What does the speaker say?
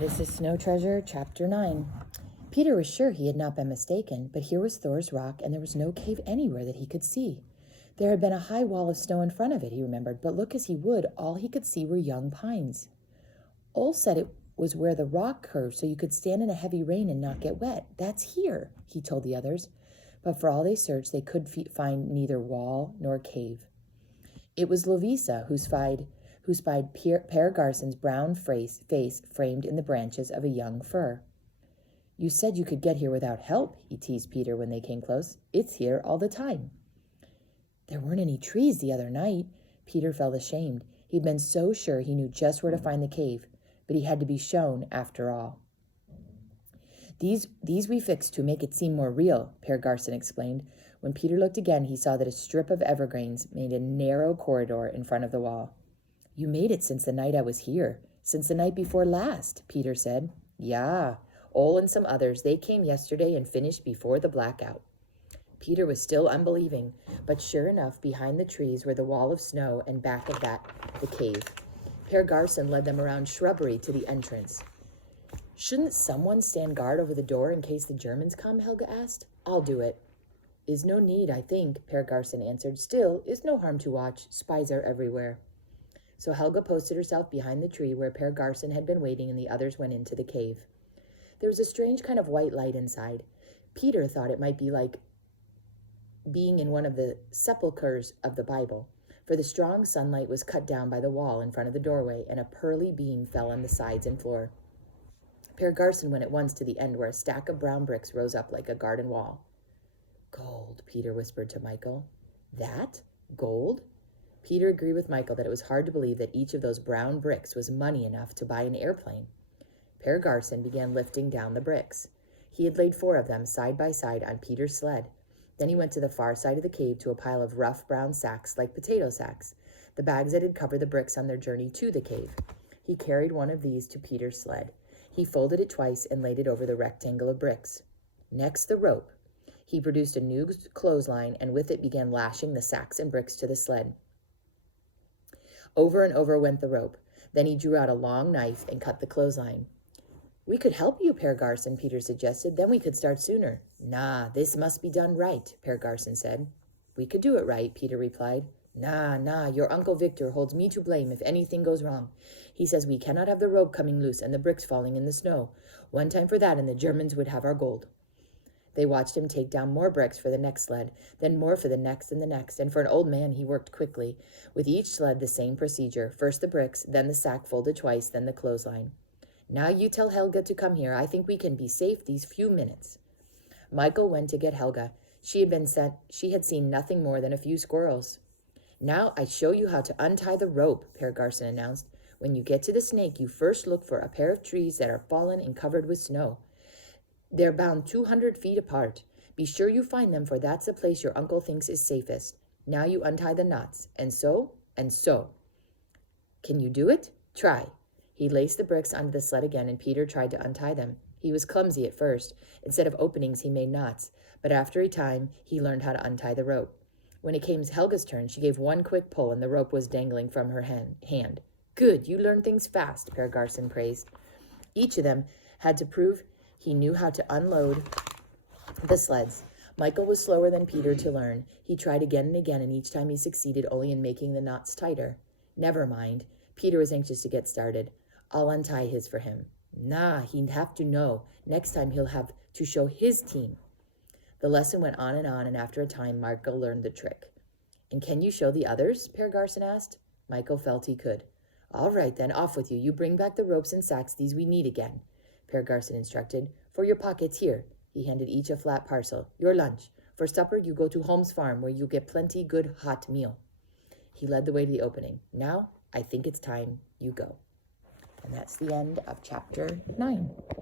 This is Snow Treasure, Chapter 9. Peter was sure he had not been mistaken, but here was Thor's rock, and there was no cave anywhere that he could see. There had been a high wall of snow in front of it, he remembered, but look as he would, all he could see were young pines. Ole said it was where the rock curved so you could stand in a heavy rain and not get wet. That's here, he told the others. But for all they searched, they could find neither wall nor cave. It was Lovisa who spied Per Garson's brown face framed in the branches of a young fir. You said you could get here without help, he teased Peter when they came close. It's here all the time. There weren't any trees the other night. Peter felt ashamed. He'd been so sure he knew just where to find the cave, but he had to be shown after all. These we fixed to make it seem more real, Per Garson explained. When Peter looked again, he saw that a strip of evergreens made a narrow corridor in front of the wall. You made it since the night I was here, since the night before last, Peter said. Yeah, Ole and some others, they came yesterday and finished before the blackout. Peter was still unbelieving, but sure enough, behind the trees were the wall of snow, and back of that, the cave. Per Garson led them around shrubbery to the entrance. Shouldn't someone stand guard over the door in case the Germans come, Helga asked. I'll do it. Is no need, I think, Per Garson answered. Still, is no harm to watch. Spies are everywhere. So Helga posted herself behind the tree where Per Garson had been waiting and the others went into the cave. There was a strange kind of white light inside. Peter thought it might be like being in one of the sepulchres of the Bible, for the strong sunlight was cut down by the wall in front of the doorway, and a pearly beam fell on the sides and floor. Per Garson went at once to the end where a stack of brown bricks rose up like a garden wall. Gold, Peter whispered to Michael. That? Gold? Peter agreed with Michael that it was hard to believe that each of those brown bricks was money enough to buy an airplane. Per Garson began lifting down the bricks. He had laid 4 of them side by side on Peter's sled. Then he went to the far side of the cave to a pile of rough brown sacks like potato sacks, the bags that had covered the bricks on their journey to the cave. He carried one of these to Peter's sled. He folded it twice and laid it over the rectangle of bricks. Next, the rope. He produced a new clothesline and with it began lashing the sacks and bricks to the sled. Over and over went the rope. Then he drew out a long knife and cut the clothesline. We could help you, Per Garson, Peter suggested. Then we could start sooner. Nah, this must be done right, Per Garson said. We could do it right, Peter replied. Nah, your Uncle Victor holds me to blame if anything goes wrong. He says we cannot have the rope coming loose and the bricks falling in the snow. One time for that and the Germans would have our gold. They watched him take down more bricks for the next sled, then more for the next, and for an old man he worked quickly. With each sled the same procedure, first the bricks, then the sack folded twice, then the clothesline. Now you tell Helga to come here. I think we can be safe these few minutes. Michael went to get Helga. She had seen nothing more than a few squirrels. Now I show you how to untie the rope, Per Garson announced. When you get to the snake, you first look for a pair of trees that are fallen and covered with snow. They're bound 200 feet apart. Be sure you find them, for that's the place your uncle thinks is safest. Now you untie the knots, and so, and so. Can you do it? Try. He laced the bricks onto the sled again, and Peter tried to untie them. He was clumsy at first. Instead of openings, he made knots, but after a time, he learned how to untie the rope. When it came Helga's turn, she gave one quick pull, and the rope was dangling from her hand. Good, you learn things fast, Per Garson praised. Each of them had to prove he knew how to unload the sleds. Michael was slower than Peter to learn. He tried again and again, and each time he succeeded only in making the knots tighter. Never mind. Peter was anxious to get started. I'll untie his for him. Nah, he'd have to know. Next time he'll have to show his team. The lesson went on, and after a time, Michael learned the trick. And can you show the others? Per Garson asked. Michael felt he could. All right, then, off with you. You bring back the ropes and sacks. These we need again, Per Garson instructed. For your pockets, here. He handed each a flat parcel. Your lunch. For supper, you go to Holmes' farm, where you get plenty good hot meal. He led the way to the opening. Now, I think it's time you go. And that's the end of Chapter 9.